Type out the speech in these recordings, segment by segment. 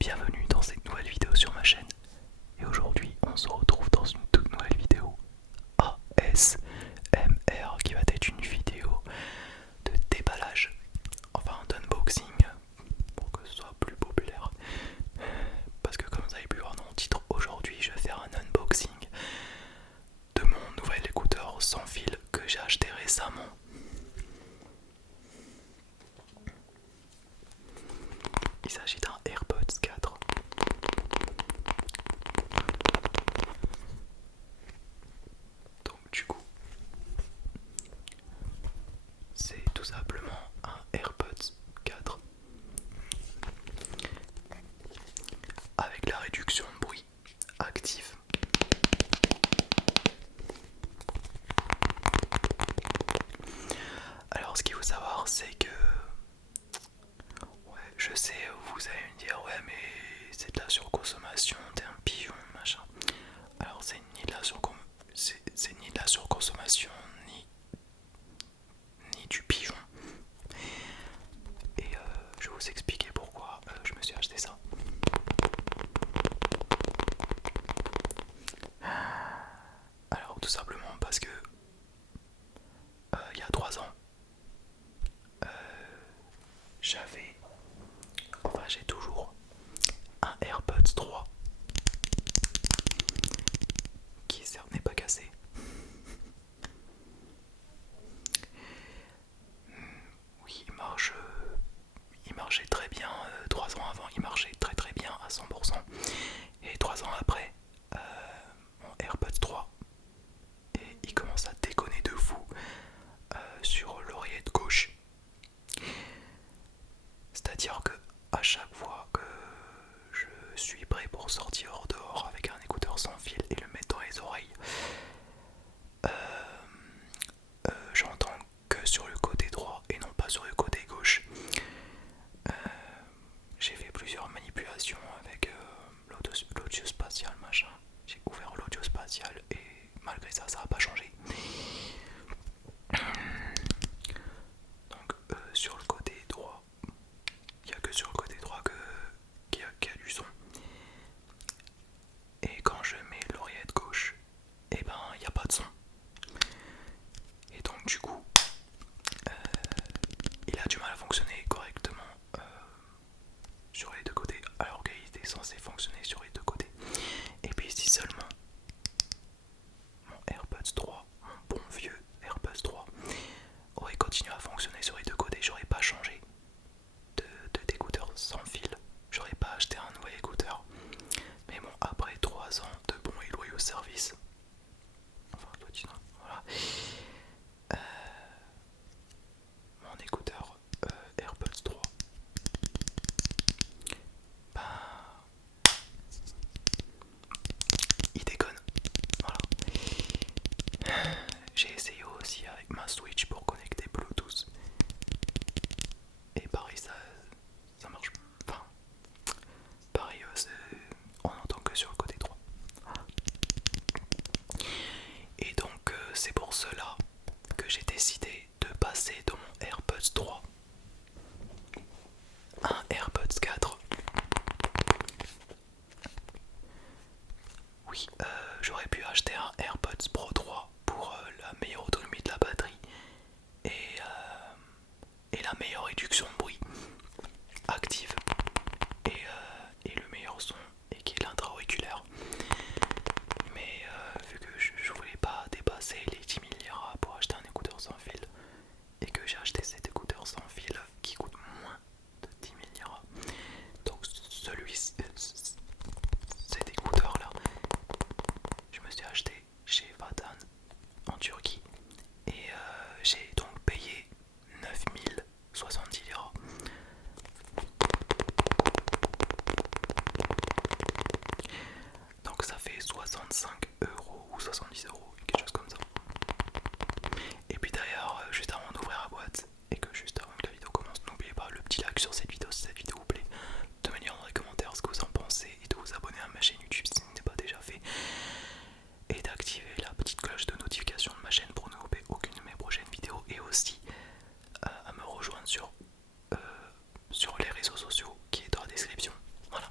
Bienvenue dans cette nouvelle vidéo sur ma chaîne. Et aujourd'hui, on se retrouve dans une toute nouvelle vidéo ASMR qui va être une vidéo de déballage, enfin d'unboxing pour que ce soit plus populaire. Parce que comme vous avez pu voir dans mon titre, aujourd'hui je vais faire un unboxing de mon nouvel écouteur sans fil que j'ai acheté récemment. Il s'agit d'un AirPods 4. Donc du coup, c'est tout simplement un AirPods 4 avec la réduction de bruit active. Alors ce qu'il faut savoir, c'est que ouais, je sais, vous allez me dire ouais mais c'est de la surconsommation, t'es un pigeon, machin. Alors c'est ni de la ni de la surconsommation ni du pigeon. Et je vais vous expliquer pourquoi je me suis acheté ça. Alors tout simplement parce que il y a 3 ans, j'avais, enfin j'ai toujours un AirPods 3 qui certes n'est pas cassé. Oui, il marchait très bien 3 ans avant, il marchait très très bien à 100%. Et 3 ans après, mon AirPods 3, et il commence à déconner de fou sur l'oreillette gauche. C'est-à-dire que à chaque fois que je suis prêt pour sortir dehors avec un écouteur sans fil et le mettre dans les oreilles, j'entends que sur le côté droit et non pas sur le côté gauche. J'ai fait plusieurs manipulations avec l'audio spatial machin. J'ai ouvert l'audio spatial et malgré ça, ça n'a pas changé. Donc sur le côté droit, il n'y a que sur le côté droit qu'il y a du son. Et quand je mets l'oreillette gauche, et ben il n'y a pas de son. Et donc du coup, il a du mal à fonctionner correctement sur les deux côtés, alors qu'il était censé fonctionner sur les deux côtés. Et puis si seulement mon AirPods 3, mon bon vieux AirPods 3, aurait continué à fonctionner sur les deux côtés, j'aurais pas changé d'écouteur sans fil, j'aurais pas acheté un nouvel écouteur. Mais bon, après 3 ans de bons et loyaux services, enfin toi tu vois, voilà, mon écouteur AirPods 3, bah, il déconne, voilà. J'ai essayé aussi avec ma Switch pour connecter Bluetooth. Et pareil, ça marche. Enfin, pareil, on entend que sur le côté droit. Et donc, c'est pour cela que j'ai décidé de passer de mon AirPods 3 à un AirPods 4. Oui, j'aurais pu acheter un AirPods Pro 3 pour la meilleure autonomie de la batterie et la meilleure réduction de bruit active et le meilleur son et qui est l'intra-auriculaire. Mais vu que je voulais pas dépasser les 10 000 liras pour acheter un écouteur sans fil et que j'ai acheté cet écouteur sans fil qui coûte moins de 10 000 liras, donc cet écouteur là, je me suis acheté chez Vatan en Turquie et j'ai donc payé 9070 liras. Donc ça fait 65 € ou 70 €, quelque chose comme ça. Et puis d'ailleurs, juste avant d'ouvrir la boîte et que juste avant que la vidéo commence, n'oubliez pas le petit like sur cette vidéo si cette vidéo vous plaît, de me dire dans les commentaires ce que vous en pensez et de vous abonner à ma chaîne YouTube si ce n'est pas déjà fait. Et d'activer la petite cloche de notification de ma chaîne pour ne louper aucune de mes prochaines vidéos. Et aussi à me rejoindre sur les réseaux sociaux qui est dans la description. Voilà.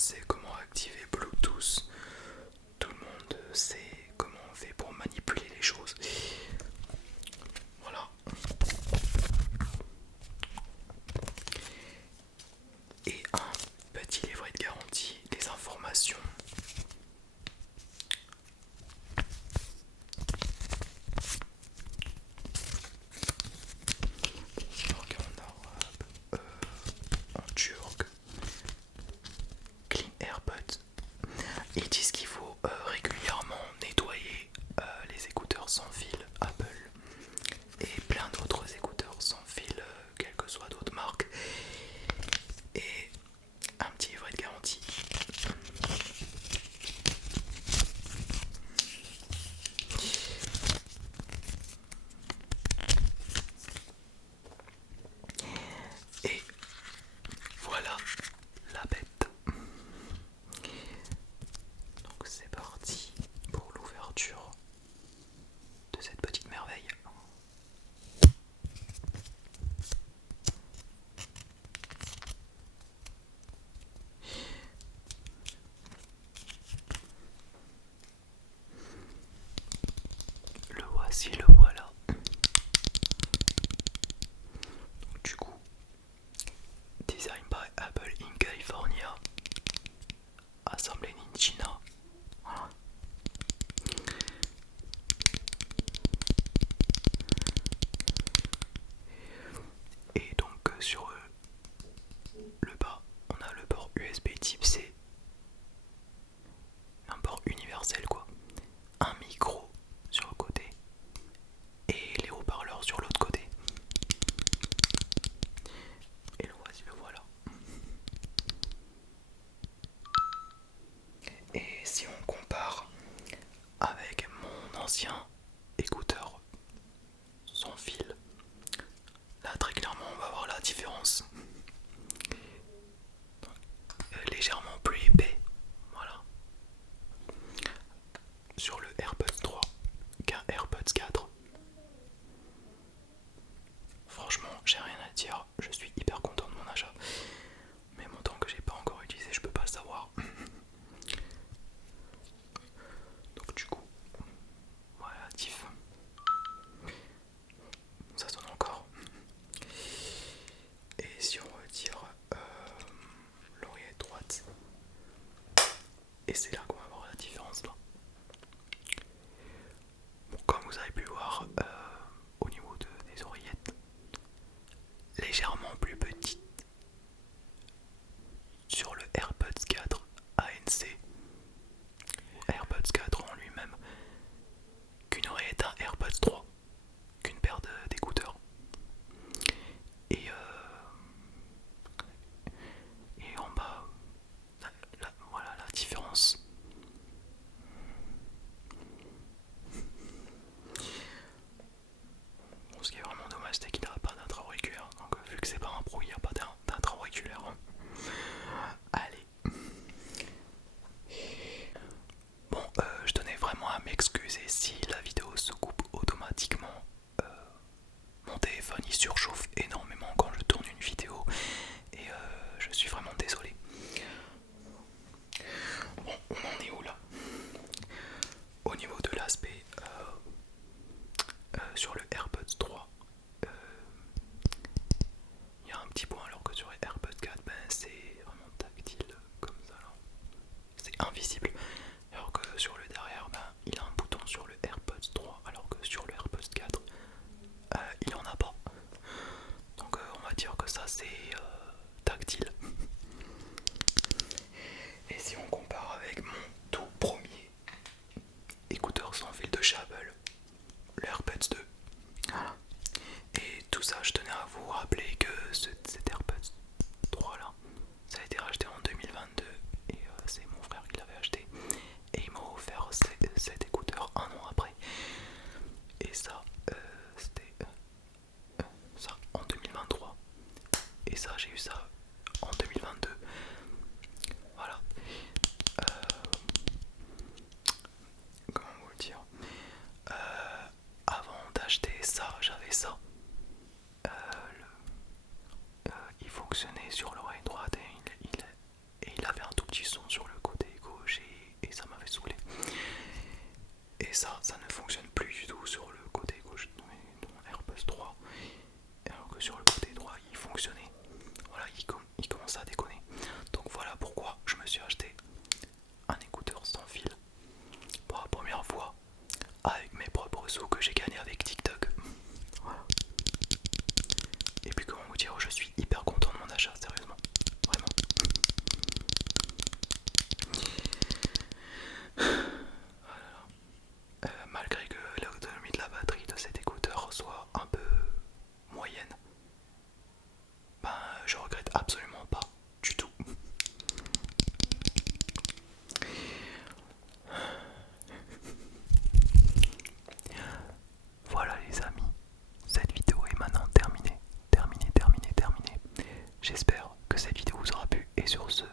sait comment activer Bluetooth. Tout le monde sait comment on fait pour manipuler les choses. Voilà. Et un petit livret de garantie, les informations. En turc. Clean AirPods. Ils disent qu'il faut régulièrement nettoyer les écouteurs sans fil Apple et plein d'autres écouteurs sans fil, quelles que soient d'autres marques. Et un petit livret de garantie. Et voilà la bête. Donc c'est parti pour l'ouverture de cette petite merveille. Le voici, le voilà. Donc du coup, design by Apple in California, assemblé in China. Voilà. Et donc sur le bas, on a le port USB type C, un port universel quoi, un micro sur le côté et les haut-parleurs sur l'autre côté. Et le voici, le voilà. Et si on compare avec mon ancien écouteur sans fil, là très clairement on va voir la différence. Légèrement plus épais, voilà, sur le AirPods 3 qu'un AirPods 4. Franchement, j'ai rien à dire, je suis hyper content de mon achat. Mais mon temps que j'ai pas encore utilisé, je peux pas le savoir. Donc du coup, voilà, diff. Ça sonne encore. Et si on retire l'oreillette droite, et c'est là qu'on va voir la différence là. Bon, comme vous avez pu voir, au niveau des oreillettes, légèrement plus petite sur le AirPods 4 ANC, AirPods 4 en lui-même, qu'une oreillette à AirPods 3, qu'une paire d'écouteurs. Et, et en bas, voilà la différence. J'espère que cette vidéo vous aura plu et sur ce,